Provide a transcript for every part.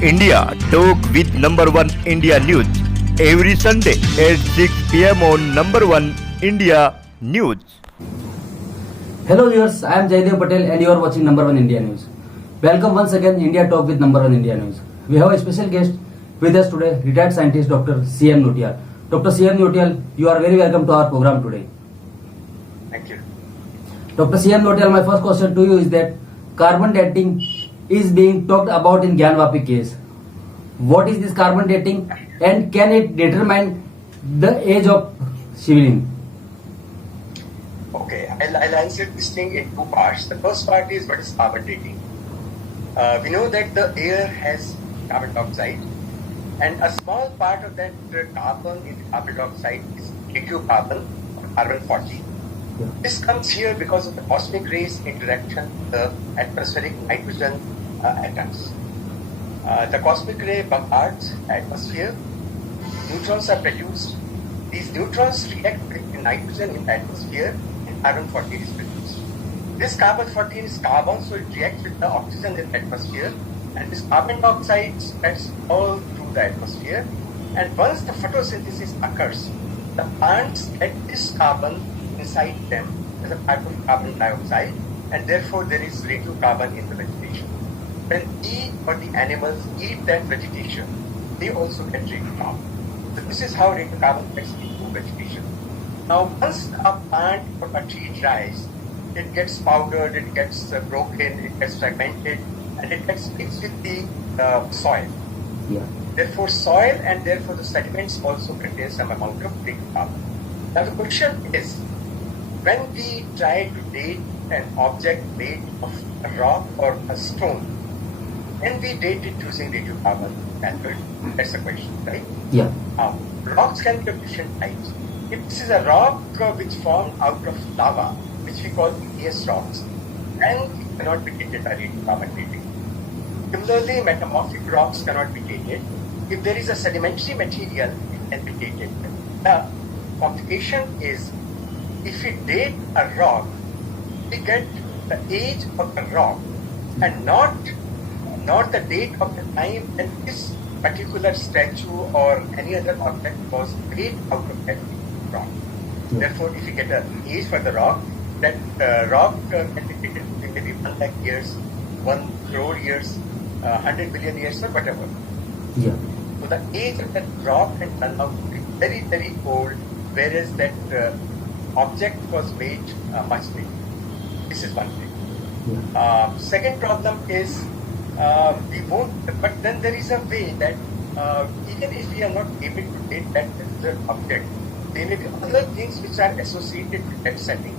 India Talk with number one India News every Sunday at 6 p.m. on number one India News. Hello viewers, I am Jaidev Patel and you are watching number one India News. Welcome once again India Talk with number one India News. We have a special guest with us today, retired scientist Dr. C.M. Nautiyal. Dr. C.M. Nautiyal, you are very welcome to our program today. Thank you. Dr. C.M. Nautiyal, my first question to you is that carbon dating is being talked about in Gyanvapi case. What is this carbon dating and can it determine the age of Shivling? Okay, I'll answer this thing in two parts. The first part is what is carbon dating. We know that the air has carbon dioxide, and a small part of that carbon in the carbon dioxide is radiocarbon, or carbon 14. Yeah. This comes here because of the cosmic rays interaction with the atmospheric nitrogen atoms. The cosmic ray bombards the atmosphere, neutrons are produced. These neutrons react with the nitrogen in the atmosphere and carbon 14 is produced. This carbon 14 is carbon, so it reacts with the oxygen in the atmosphere, and this carbon dioxide spreads all through the atmosphere. And once the photosynthesis occurs, the plants get this carbon inside them as a part of carbon dioxide, and therefore there is radiocarbon in the vegetation. When we or the animals eat that vegetation, they also get radiocarbon. So this is how radiocarbon gets into vegetation. Now once a plant or a tree dries, it gets powdered, it gets broken, it gets fragmented, and it gets mixed with the soil. Yeah. Therefore soil and therefore the sediments also contain some amount of radiocarbon. Now the question is, when we try to date an object made of a rock or a stone, can we date it using radiocarbon method? That's the question, right? Yeah. Rocks can be of different types. If this is a rock which formed out of lava, which we call igneous rocks, then it cannot be dated by radiocarbon dating. Similarly, metamorphic rocks cannot be dated. If there is a sedimentary material, it can be dated. The complication is, if we date a rock, we get the age of the rock and not the date of the time when this particular statue or any other object was made out of that rock. Yeah. Therefore, if you get an age for the rock, that rock can be dated in maybe 1 lakh years, 1 crore years, 100 billion years, or whatever. Yeah. So the age of that rock can turn out to be very, very old, whereas that object was made much later. This is one thing. Yeah. Second problem is we won't, but then there is a way that even if we are not able to date that particular object, there may be other things which are associated with that setting.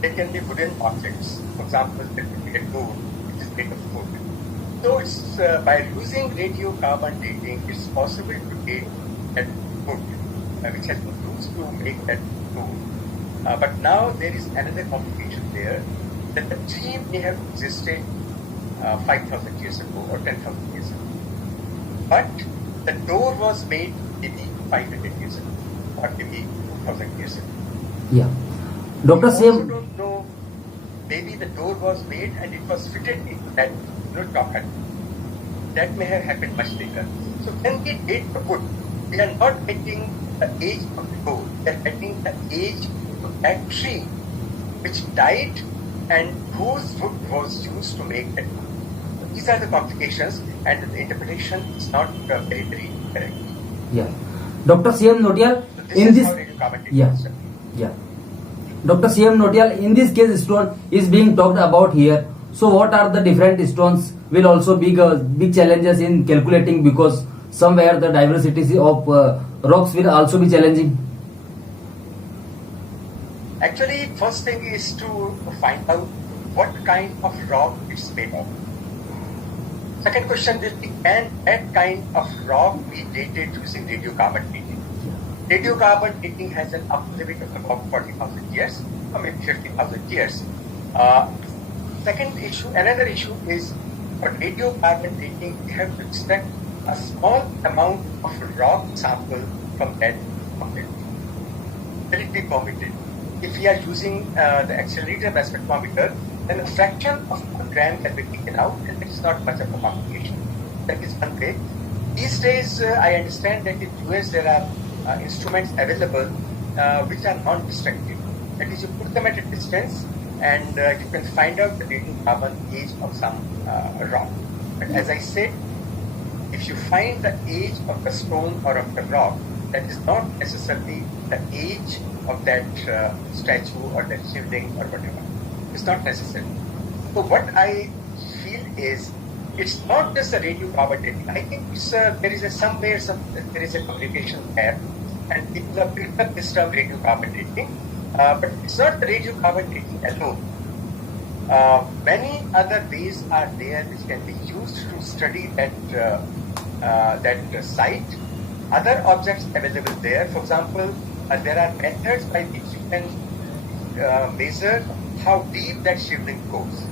They can be wooden objects. For example, there could be a door which is made of wood. So it's by using radiocarbon dating, it's possible to date that wood which has been used to make that door. But now there is another complication there, that the tree may have existed 5,000 years ago or 10,000 years ago. But the door was made maybe 500 years ago or maybe 2,000 years ago. Yeah. Dr. We C.M. also don't know, maybe the door was made and it was fitted into that socket. That may have happened much later. So when we date the wood, we are not getting the age of the door, we are getting the age of that tree which died and whose wood was used to make that wood. So these are the complications, and the interpretation is not very, very correct. Yeah. Dr. C.M. Nautiyal, So this in is this... how radiocarbon dating Yeah. is done. Yeah. Dr. C.M. Nautiyal, in this case stone is being talked about here. So what are the different stones will also be big challenges in calculating, because somewhere the diversity of rocks will also be challenging. Actually, first thing is to find out what kind of rock it's made of. Second question will be, can that kind of rock be dated using radiocarbon dating? Radiocarbon dating has an upper limit of about 40,000 years or maybe 50,000 years. Another issue is, for radiocarbon dating, we have to extract a small amount of rock sample from that object. Will it be permitted? If we are using the accelerator mass spectrometer, then a fraction of a gram can be taken out, and it is not much of a complication. That is one way. These days, I understand that in US there are instruments available which are non-destructive. That is, you put them at a distance and you can find out the radiocarbon age of some rock. But as I said, if you find the age of the stone or of the rock, that is not necessarily the age of that statue or that shivling or whatever. It's not necessary. So what I feel is, it's not just the radiocarbon dating. I think there is there is a communication there, and people have picked up this term radiocarbon dating. But it's not the radiocarbon dating alone. Many other ways are there which can be used to study that site. Other objects available there. For example, there are methods by which you can measure how deep that shivling goes.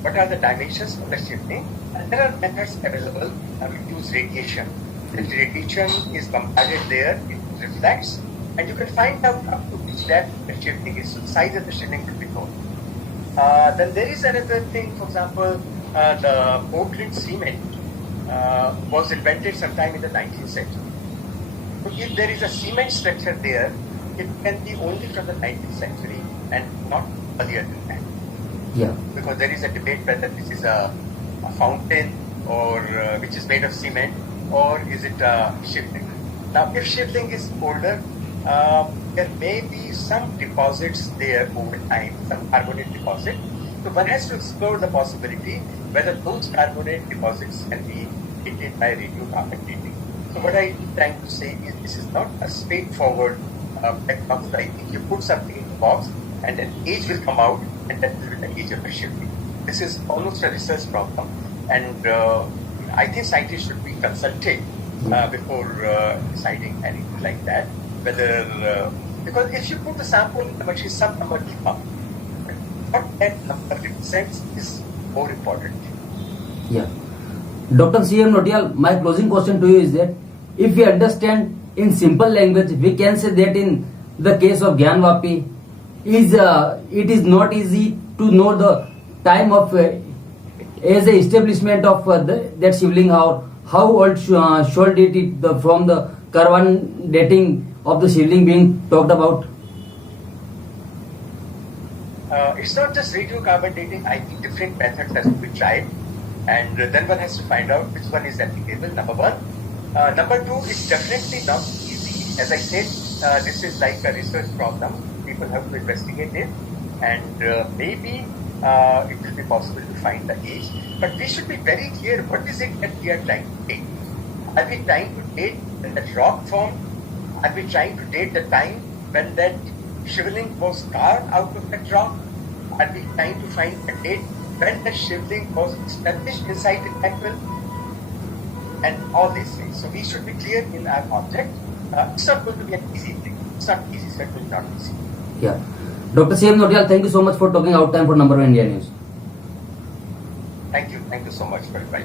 What are the dimensions of the shivling? And there are methods available which use radiation. The radiation is bombarded there, it reflects, and you can find out up to which depth the shivling is. So the size of the shivling will be known. Then there is another thing, for example, the Portland cement was invented sometime in the 19th century. So if there is a cement structure there, it can be only from the 19th century and not earlier than that. Yeah. Because there is a debate whether this is a fountain or which is made of cement, or is it a shivling. Now, if shivling is older, there may be some deposits there over time, some carbonate deposit. So one has to explore the possibility whether those carbonate deposits can be dated by radiocarbon dating. So what I'm trying to say is, this is not a straightforward black box. I think you put something in the box and an age will come out, and that will be the age of the shivling. This is almost a research problem, and I think scientists should be consulted before deciding anything like that. Whether because if you put the sample in the machine, some number will come. What that number represents is more important. Yeah. Dr. C.M. Nautiyal, my closing question to you is that if we understand in simple language, we can say that in the case of Gyanvapi, it is not easy to know the time of as a establishment of that shivling, how old should it from the carbon dating of the shivling being talked about? It's not just radiocarbon dating. I think different methods have to be tried, and then one has to find out which one is applicable. Number one. Number two, it's definitely not easy. As I said, this is like a research problem. People have to investigate it, and maybe it will be possible to find the age. But we should be very clear, what is it that we are trying to date? Are we trying to date when that rock formed? Are we trying to date the time when that shivling was carved out of that rock? Are we trying to find a date when the shivling was established inside the temple? And all these things. So we should be clear in our object. It's not going to be an easy thing. It's not easy, certainly not easy. Yeah. Dr. C.M. Nautiyal, thank you so much for talking out time for Number One India News. Thank you. Thank you so much for inviting.